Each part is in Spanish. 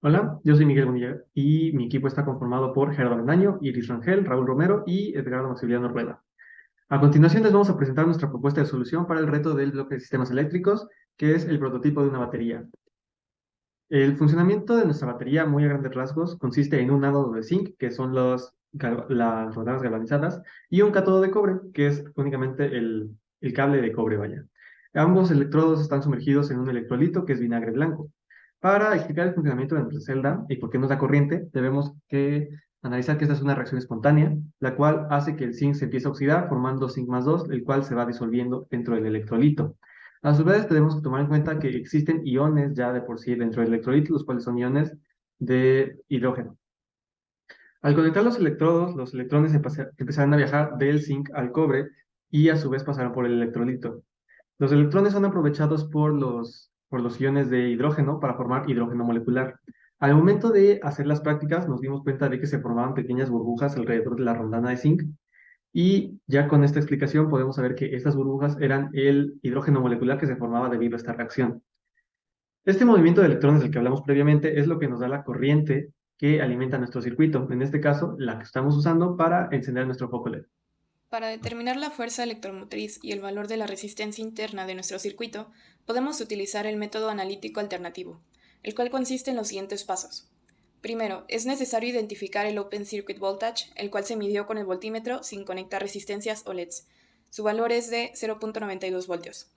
Hola, yo soy Miguel Bonilla y mi equipo está conformado por Gerardo Mendaño, Iris Rangel, Raúl Romero y Edgardo Maximiliano Rueda. A continuación les vamos a presentar nuestra propuesta de solución para el reto del bloque de sistemas eléctricos, que es el prototipo de una batería. El funcionamiento de nuestra batería, muy a grandes rasgos, consiste en un ánodo de zinc, que son las rodanas galvanizadas, y un cátodo de cobre, que es únicamente el cable de cobre, vaya. Ambos electrodos están sumergidos en un electrolito, que es vinagre blanco. Para explicar el funcionamiento de nuestra celda y por qué nos da corriente, debemos que analizar que esta es una reacción espontánea, la cual hace que el zinc se empiece a oxidar, formando zinc más 2, el cual se va disolviendo dentro del electrolito. A su vez, tenemos que tomar en cuenta que existen iones ya de por sí dentro del electrolito, los cuales son iones de hidrógeno. Al conectar los electrodos, los electrones empezarán a viajar del zinc al cobre y a su vez pasarán por el electrolito. Los electrones son aprovechados por los iones de hidrógeno para formar hidrógeno molecular. Al momento de hacer las prácticas, nos dimos cuenta de que se formaban pequeñas burbujas alrededor de la rondana de zinc y ya con esta explicación podemos saber que estas burbujas eran el hidrógeno molecular que se formaba debido a esta reacción. Este movimiento de electrones del que hablamos previamente es lo que nos da la corriente que alimenta nuestro circuito, en este caso la que estamos usando para encender nuestro foco LED. Para determinar la fuerza electromotriz y el valor de la resistencia interna de nuestro circuito, podemos utilizar el método analítico alternativo, el cual consiste en los siguientes pasos. Primero, es necesario identificar el Open Circuit Voltage, el cual se midió con el voltímetro sin conectar resistencias o LEDs. Su valor es de 0.92 voltios.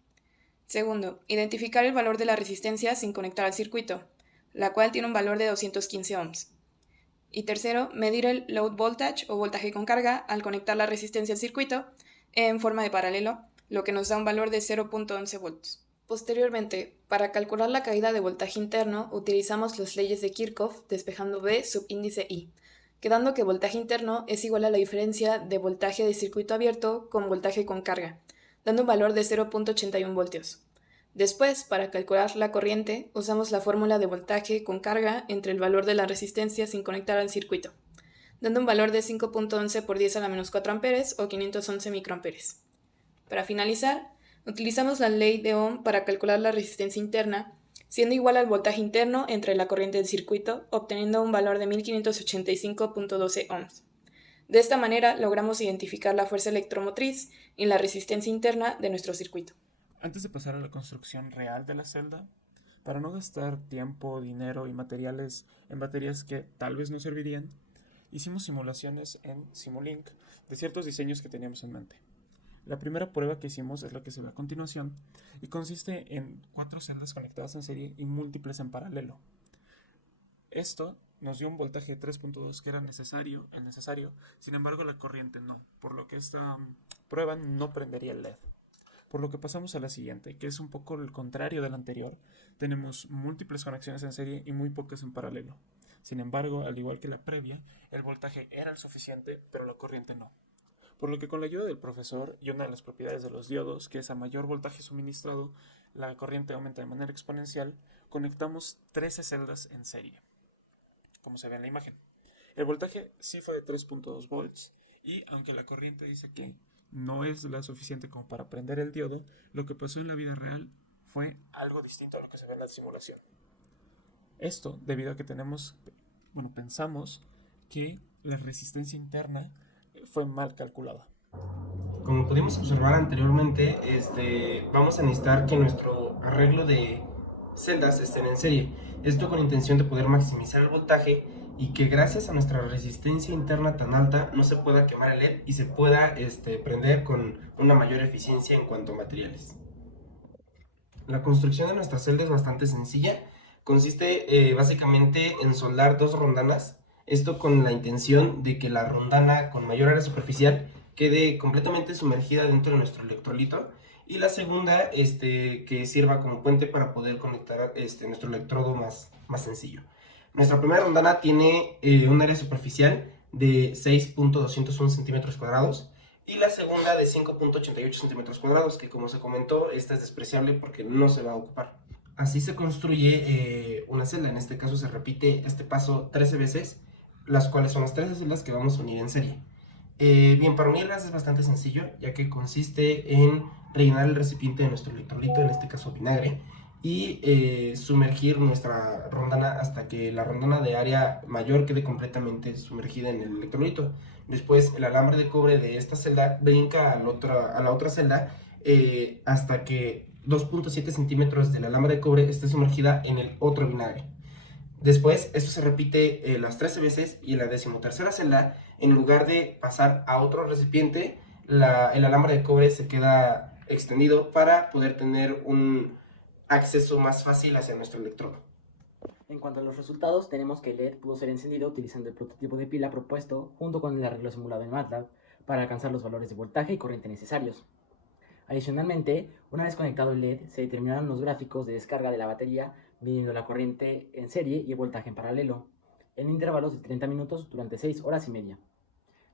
Segundo, identificar el valor de la resistencia sin conectar al circuito, la cual tiene un valor de 215 ohms. Y tercero, medir el load voltage o voltaje con carga al conectar la resistencia al circuito en forma de paralelo, lo que nos da un valor de 0.11 volts. Posteriormente, para calcular la caída de voltaje interno, utilizamos las leyes de Kirchhoff despejando V subíndice I, quedando que voltaje interno es igual a la diferencia de voltaje de circuito abierto con voltaje con carga, dando un valor de 0.81 voltios. Después, para calcular la corriente, usamos la fórmula de voltaje con carga entre el valor de la resistencia sin conectar al circuito, dando un valor de 5.11 por 10 a la menos 4 amperes o 511 microamperes. Para finalizar, utilizamos la ley de Ohm para calcular la resistencia interna, siendo igual al voltaje interno entre la corriente del circuito, obteniendo un valor de 1585.12 ohms. De esta manera logramos identificar la fuerza electromotriz y la resistencia interna de nuestro circuito. Antes de pasar a la construcción real de la celda, para no gastar tiempo, dinero y materiales en baterías que tal vez no servirían, hicimos simulaciones en Simulink de ciertos diseños que teníamos en mente. La primera prueba que hicimos es la que se ve a continuación y consiste en 4 celdas conectadas en serie y múltiples en paralelo. Esto nos dio un voltaje de 3.2 que era el necesario, sin embargo la corriente no, por lo que esta prueba no prendería el LED. Por lo que pasamos a la siguiente, que es un poco el contrario de la anterior. Tenemos múltiples conexiones en serie y muy pocas en paralelo. Sin embargo, al igual que la previa, el voltaje era el suficiente, pero la corriente no. Por lo que con la ayuda del profesor y una de las propiedades de los diodos, que es a mayor voltaje suministrado, la corriente aumenta de manera exponencial, conectamos 13 celdas en serie, como se ve en la imagen. El voltaje sí fue de 3.2 volts y aunque la corriente dice que no es la suficiente como para prender el diodo, lo que pasó en la vida real fue algo distinto a lo que se ve en la simulación. Esto debido a que pensamos que la resistencia interna fue mal calculada. Como pudimos observar anteriormente, vamos a necesitar que nuestro arreglo de celdas estén en serie. Esto con intención de poder maximizar el voltaje y que gracias a nuestra resistencia interna tan alta no se pueda quemar el LED y se pueda prender con una mayor eficiencia en cuanto a materiales. La construcción de nuestra celda es bastante sencilla. Consiste básicamente en soldar dos rondanas. Esto con la intención de que la rondana con mayor área superficial quede completamente sumergida dentro de nuestro electrolito. Y la segunda que sirva como puente para poder conectar nuestro electrodo más sencillo. Nuestra primera rondana tiene un área superficial de 6.201 centímetros cuadrados y la segunda de 5.88 centímetros cuadrados, que como se comentó, esta es despreciable porque no se va a ocupar. Así se construye una celda. En este caso se repite este paso 13 veces, las cuales son las 13 celdas que vamos a unir en serie. Bien, para unirlas es bastante sencillo, ya que consiste en rellenar el recipiente de nuestro electrolito, en este caso vinagre, y sumergir nuestra rondana hasta que la rondana de área mayor quede completamente sumergida en el electrolito. Después el alambre de cobre de esta celda brinca a la otra celda hasta que 2.7 centímetros del alambre de cobre esté sumergida en el otro vinagre. Después, esto se repite las 13 veces y en la 13ª celda, en lugar de pasar a otro recipiente, el alambre de cobre se queda extendido para poder tener un acceso más fácil hacia nuestro electrodo. En cuanto a los resultados, tenemos que el LED pudo ser encendido utilizando el prototipo de pila propuesto junto con el arreglo simulado en MATLAB para alcanzar los valores de voltaje y corriente necesarios. Adicionalmente, una vez conectado el LED, se determinaron los gráficos de descarga de la batería midiendo la corriente en serie y el voltaje en paralelo, en intervalos de 30 minutos durante 6 horas y media.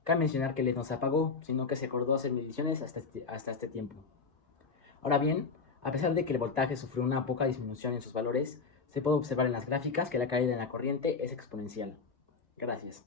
Cabe mencionar que el LED no se apagó, sino que se acordó hacer mediciones hasta este tiempo. Ahora bien, a pesar de que el voltaje sufrió una poca disminución en sus valores, se puede observar en las gráficas que la caída en la corriente es exponencial. Gracias.